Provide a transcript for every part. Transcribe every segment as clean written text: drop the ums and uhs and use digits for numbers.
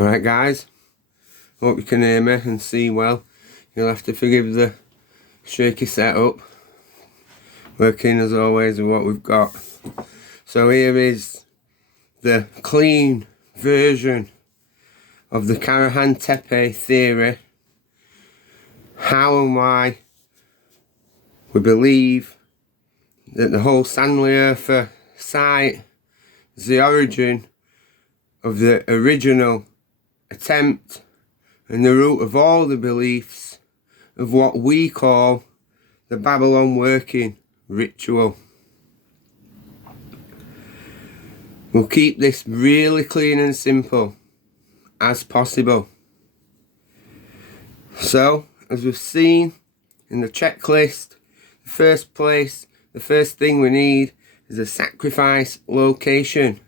Alright guys, hope you can hear me and see well. You'll have to forgive the shaky setup. Working as always with what we've got. So here is the clean version of the Karahan Tepe theory. How and why we believe that the whole Sanliurfa site is the origin of the original attempt and the root of all the beliefs of what we call the Babylon working ritual. We'll keep this really clean and simple as possible. So, as we've seen in the checklist, the first thing we need is a sacrifice location.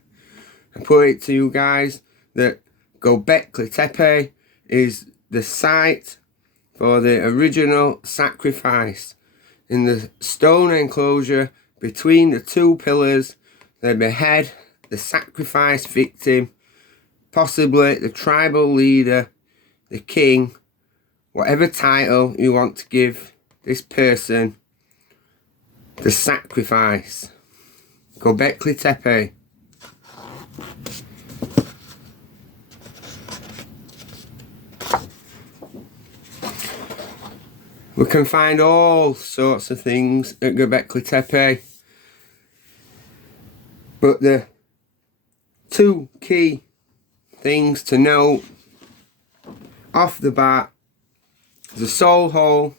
I put it to you guys that Göbekli Tepe is the site for the original sacrifice. In the stone enclosure between the two pillars, they behead the sacrifice victim, possibly the tribal leader, the king, whatever title you want to give this person, the sacrifice. Göbekli Tepe. We can find all sorts of things at Göbekli Tepe, but the two key things to note off the bat is the soul hole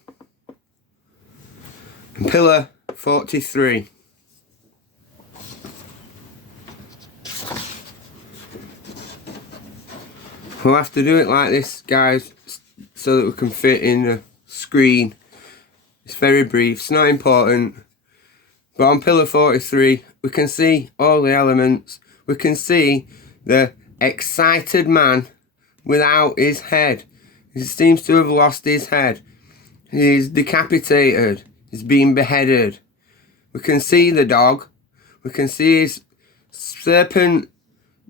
and pillar 43. We'll have to do it like this, guys, so that we can fit in the screen. It's very brief, it's not important, but on pillar 43 we can see all the elements. We can see the excited man without his head. He seems to have lost his head. He's decapitated, he's been beheaded. We can see the dog, we can see his serpent.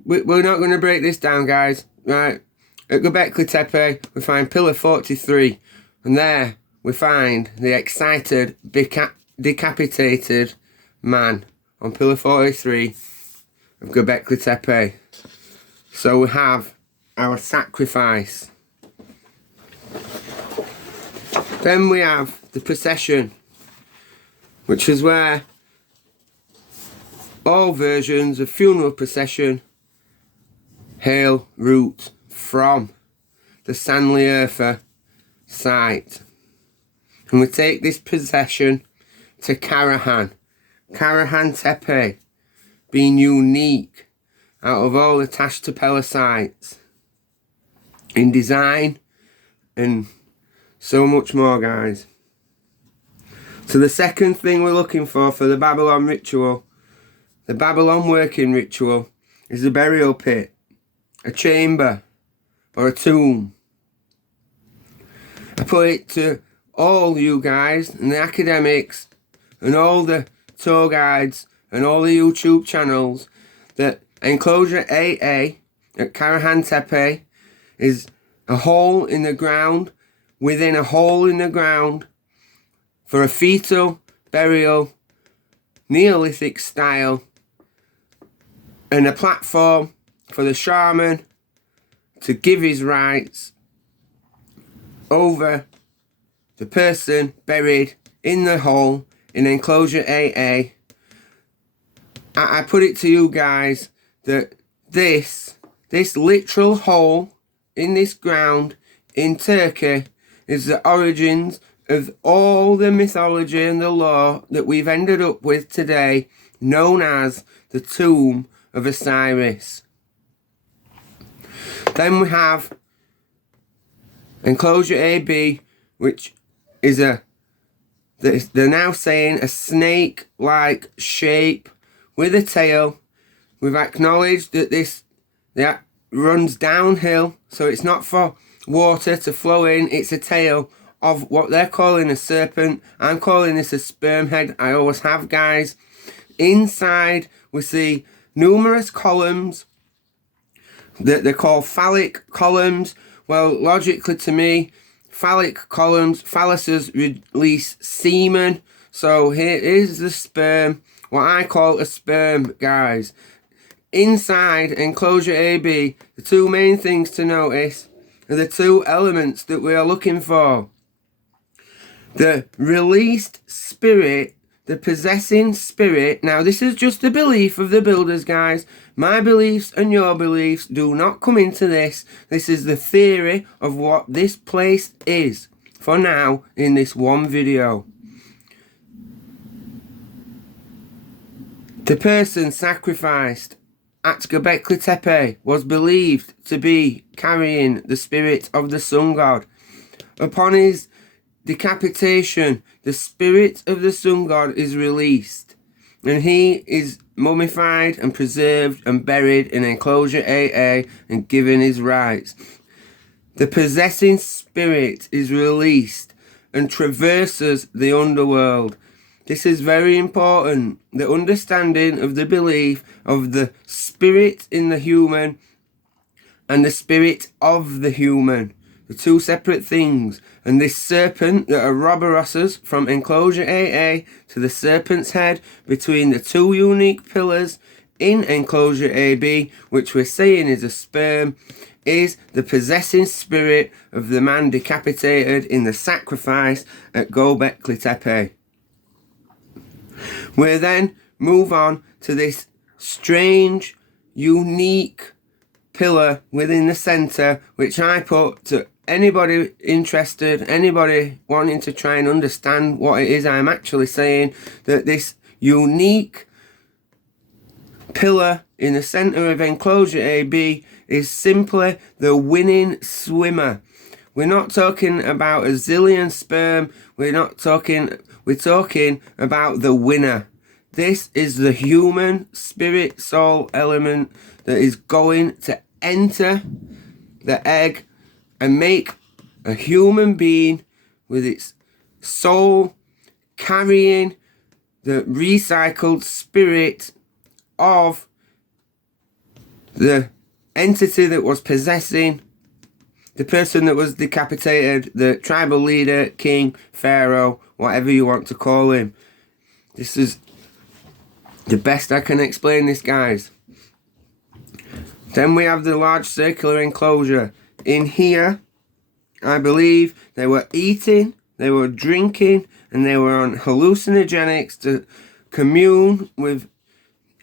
We're not going to break this down, guys, right? At Göbekli Tepe we find pillar 43, and there we find the excited, decapitated man on pillar 43 of Göbekli Tepe. So we have our sacrifice. Then we have the procession, which is where all versions of funeral procession hail root from, the Sanliurfa site. And we take this procession to Karahan. Karahan Tepe being unique out of all the Tash Tapella sites in design and so much more, guys. So the second thing we're looking for the Babylon ritual, the Babylon working ritual, is a burial pit, a chamber or a tomb. I put it to all you guys and the academics and all the tour guides and all the YouTube channels that enclosure AA at Karahan Tepe is a hole in the ground within a hole in the ground for a fetal burial, Neolithic style, and a platform for the shaman to give his rights over the person buried in the hole in enclosure AA. I put it to you guys that this literal hole in this ground in Turkey is the origins of all the mythology and the lore that we've ended up with today, known as the Tomb of Osiris. Then we have enclosure AB, which is they're now saying a snake-like shape with a tail. We've acknowledged that runs downhill, so it's not for water to flow in, it's a tail of what they're calling a serpent. I'm calling this a sperm head. I always have, guys. Inside we see numerous columns that they're called phallic columns. Well, logically to me, phallic columns, phalluses release semen. So here is the sperm, what I call a sperm, guys. Inside enclosure AB, the two main things to notice are the two elements that we are looking for. The released spirit, the possessing spirit. Now this is just the belief of the builders, guys. My beliefs and your beliefs do not come into this. This is the theory of what this place is for now in this one video. The person sacrificed at Göbekli Tepe was believed to be carrying the spirit of the sun god. Upon his decapitation, the spirit of the sun god is released, and he is mummified and preserved and buried in enclosure AA and given his rights. The possessing spirit is released and traverses the underworld. This is very important, the understanding of the belief of the spirit in the human and the spirit of the human. The two separate things. And this serpent that Ouroboroses from enclosure AA to the serpent's head between the two unique pillars in enclosure AB, which we're saying is a sperm, is the possessing spirit of the man decapitated in the sacrifice at Göbekli Tepe. We then move on to this strange, unique pillar within the centre, which I put to anybody interested, anybody wanting to try and understand what it is I'm actually saying, that this unique pillar in the centre of enclosure AB is simply the winning swimmer. We're not talking about a zillion sperm, we're talking about the winner. This is the human spirit soul element that is going to enter the egg and make a human being with its soul carrying the recycled spirit of the entity that was possessing the person that was decapitated, the tribal leader, king, pharaoh, whatever you want to call him. This is the best I can explain this, guys. Then we have the large circular enclosure. In here, I believe they were eating, they were drinking, and they were on hallucinogenics to commune with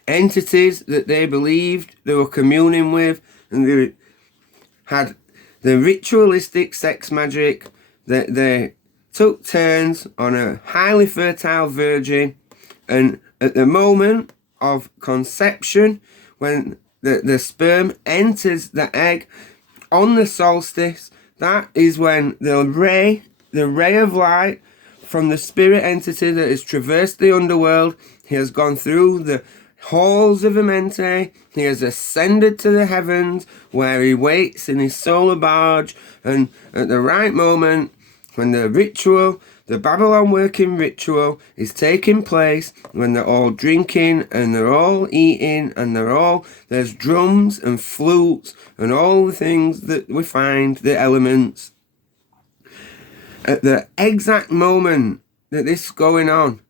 entities that they believed they were communing with, and they had the ritualistic sex magic that they took turns on a highly fertile virgin, and at the moment of conception, when the sperm enters the egg on the solstice, that is when the ray of light from the spirit entity that has traversed the underworld, he has gone through the halls of Amente, he has ascended to the heavens where he waits in his solar barge, and at the right moment when the ritual, the Babylon working ritual is taking place, when they're all drinking and they're all eating and there's drums and flutes and all the things that we find, the elements. At the exact moment that this is going on,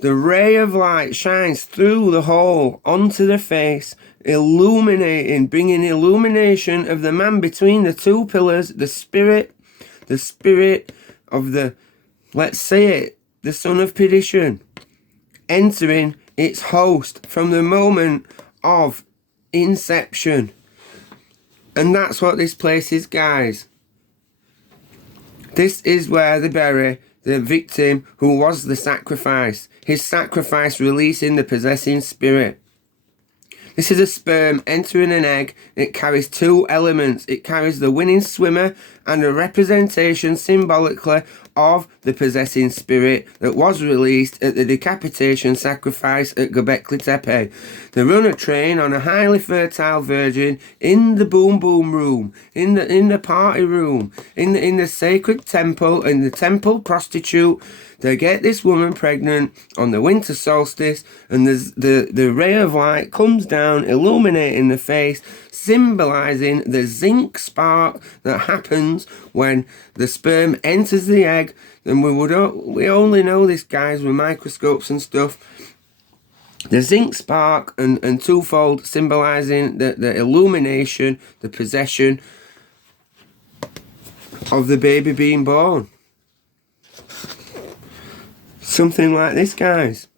the ray of light shines through the hole onto the face, illuminating, bringing illumination of the man between the two pillars, the spirit of the, let's say it, the son of perdition, entering its host from the moment of inception. And that's what this place is, guys. This is where they bury the victim who was the sacrifice. His sacrifice releasing the possessing spirit. This is a sperm entering an egg. It carries two elements. It carries the winning swimmer and a representation symbolically of the possessing spirit that was released at the decapitation sacrifice at Göbekli Tepe. They run a train on a highly fertile virgin in the boom boom room, in the party room, in the sacred temple, in the temple prostitute. They get this woman pregnant on the winter solstice, and the ray of light comes down down, illuminating the face, symbolising the zinc spark that happens when the sperm enters the egg. And we only know this, guys, with microscopes and stuff. The zinc spark and twofold, symbolising the illumination, the possession of the baby being born. Something like this, guys.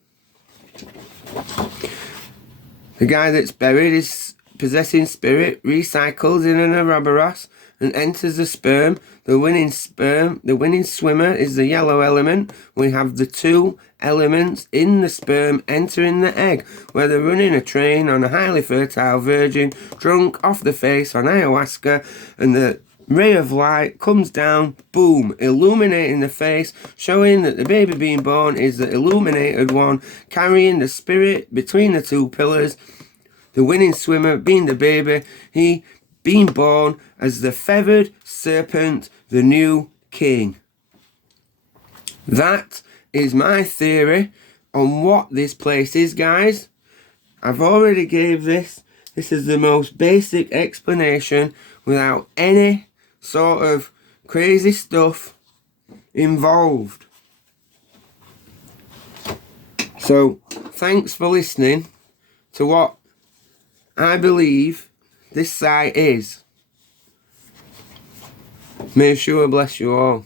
The guy that's buried is possessing spirit, recycles in an Ouroboros and enters the sperm. The winning swimmer is the yellow element. We have the two elements in the sperm entering the egg, where they're running a train on a highly fertile virgin, drunk off the face on ayahuasca, and the ray of light comes down, boom, illuminating the face, showing that the baby being born is the illuminated one, carrying the spirit between the two pillars. The winning swimmer being the baby, he being born as the feathered serpent, the new king. That is my theory on what this place is, guys. I've already gave this. This is the most basic explanation without any sort of crazy stuff involved. So, thanks for listening to what I believe this site is. May Yeshua bless you all.